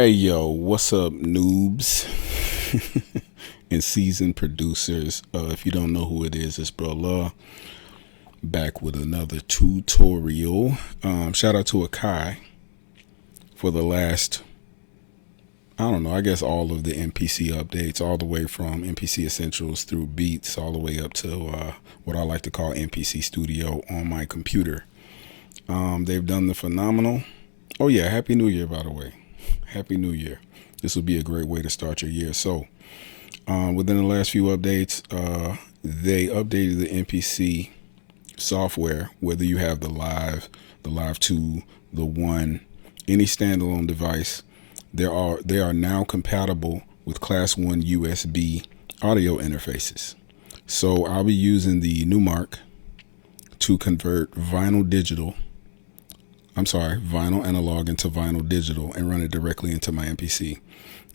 Hey yo, what's up, noobs and seasoned producers? If you don't know who it is, it's bro Luuh back with another tutorial. Shout out to Akai for the last, I don't know, I guess all of the MPC updates, all the way from MPC Essentials through Beats, all the way up to what I like to call MPC Studio on my computer. They've done the phenomenal. Oh yeah, Happy New Year, by the way. Happy New Year. This will be a great way to start your year. So, within the last few updates, they updated the MPC software, whether you have the Live 2, the 1, any standalone device. They are now compatible with Class 1 USB audio interfaces. So I'll be using the Numark to convert vinyl analog into vinyl digital and run it directly into my MPC.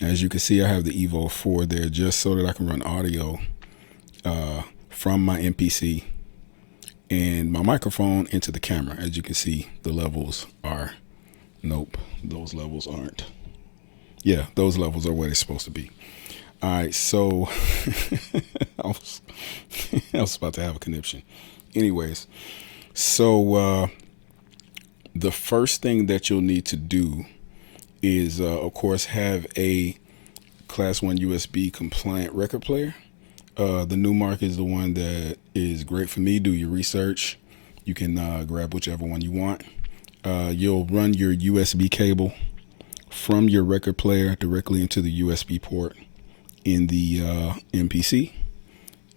As you can see, I have the Evo 4 there just so that I can run audio from my MPC and my microphone into the camera. As you can see, the levels are, nope, those levels aren't. Yeah, those levels are where they're supposed to be. All right, so I was about to have a conniption. Anyways, so the first thing that you'll need to do is, of course, have a Class 1 USB compliant record player. The Numark is the one that is great for me. Do your research. You can grab whichever one you want. You'll run your USB cable from your record player directly into the USB port in the MPC.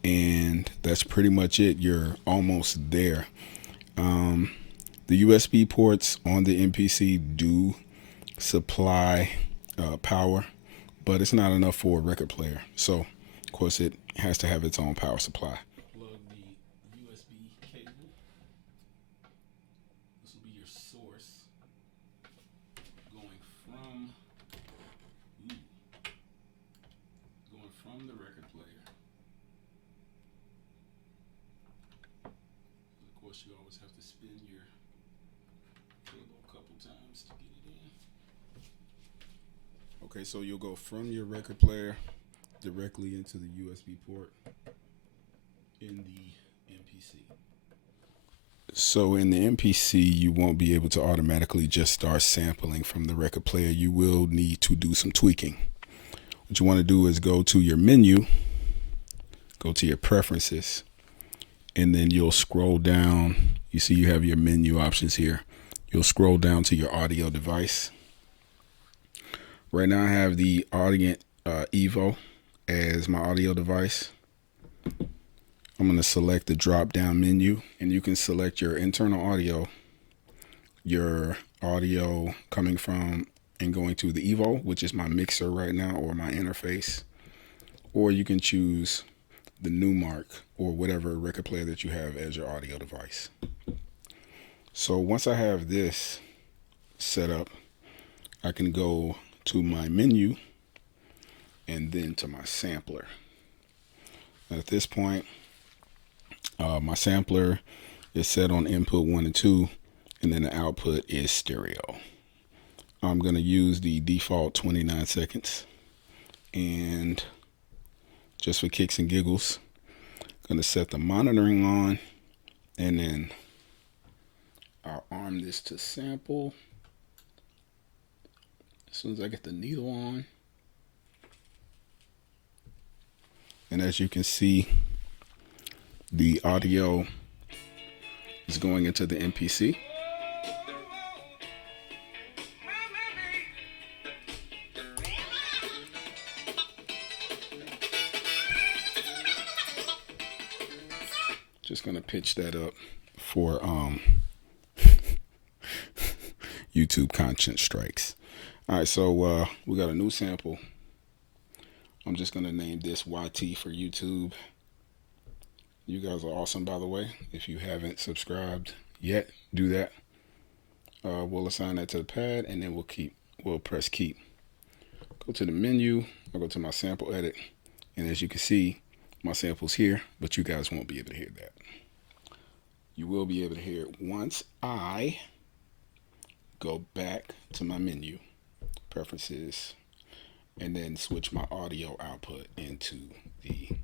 And that's pretty much it. You're almost there. The USB ports on the MPC do supply power, but it's not enough for a record player. So, of course, it has to have its own power supply. Plug the USB cable. This will be your source going from the record player. Of course, you always have to spin your cable a couple times to get it in. Okay, so you'll go from your record player directly into the USB port in the MPC. So in the MPC, you won't be able to automatically just start sampling from the record player. You will need to do some tweaking. What you want to do is go to your menu, go to your preferences, and then you'll scroll down. You see you have your menu options here. You'll scroll down to your audio device. Right now I have the Audient Evo as my audio device. I'm going to select the drop down menu, and you can select your internal audio, your audio coming from and going to the Evo, which is my mixer right now, or my interface, or you can choose the Numark or whatever record player that you have as your audio device. So once I have this set up, I can go to my menu and then to my sampler. At this point, my sampler is set on input 1 and 2, and then the output is stereo. I'm going to use the default 29 seconds, and just for kicks and giggles, I'm going to set the monitoring on, and then I'll arm this to sample. As soon as I get the needle on, and as you can see, the audio is going into the MPC. Just gonna pitch that up for YouTube content strikes. All right, so we got a new sample. I'm just gonna name this YT for YouTube. You guys are awesome, by the way. If you haven't subscribed yet, do that. We'll assign that to the pad, and then we'll press keep. Go to the menu. I'll go to my sample edit, and as you can see, my sample's here, but you guys won't be able to hear that. You will be able to hear it once I go back to my menu, preferences, and then switch my audio output into the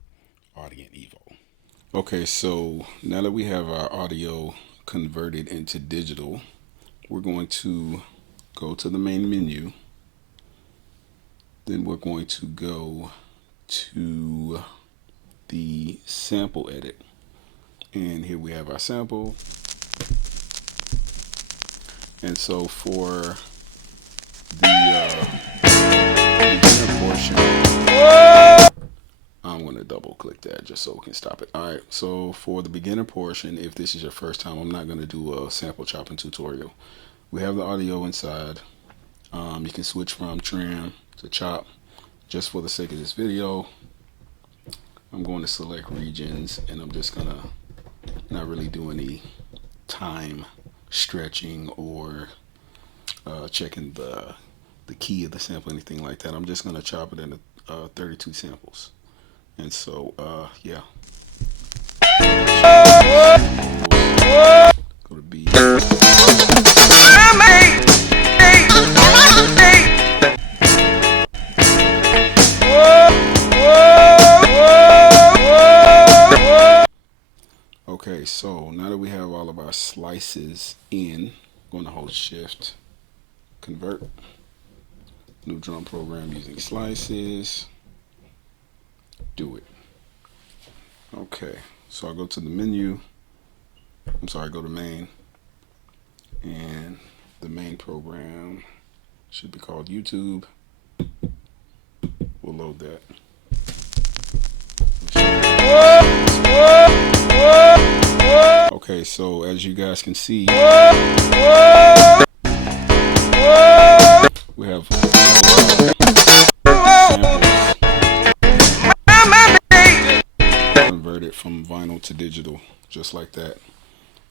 Audient Evo. Okay, so now that we have our audio converted into digital, we're going to go to the main menu. Then we're going to go to the sample edit. And here we have our sample. And so for the beginner portion, I'm going to double click that just so we can stop it. All right, so for the beginner portion, if this is your first time, I'm not going to do a sample chopping tutorial. We have the audio inside. You can switch from trim to chop. Just for the sake of this video, I'm going to select regions, and I'm just going to not really do any time stretching or checking the key of the sample, anything like that. I'm just going to chop it into 32 samples. And so, yeah. Go to B. Okay, so now that we have all of our slices in, I'm going to hold Shift, convert, new drum program using slices, do it. Okay, so I'll go to the menu, go to main, and the main program should be called YouTube. We'll load that. Okay, so as you guys can see, we have converted from vinyl to digital, just like that.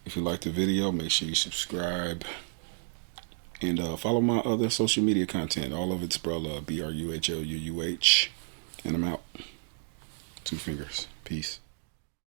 If you like the video, make sure you subscribe and follow my other social media content. All of it's Bruuh, BRUHLUUH, and I'm out. 2 fingers. Peace.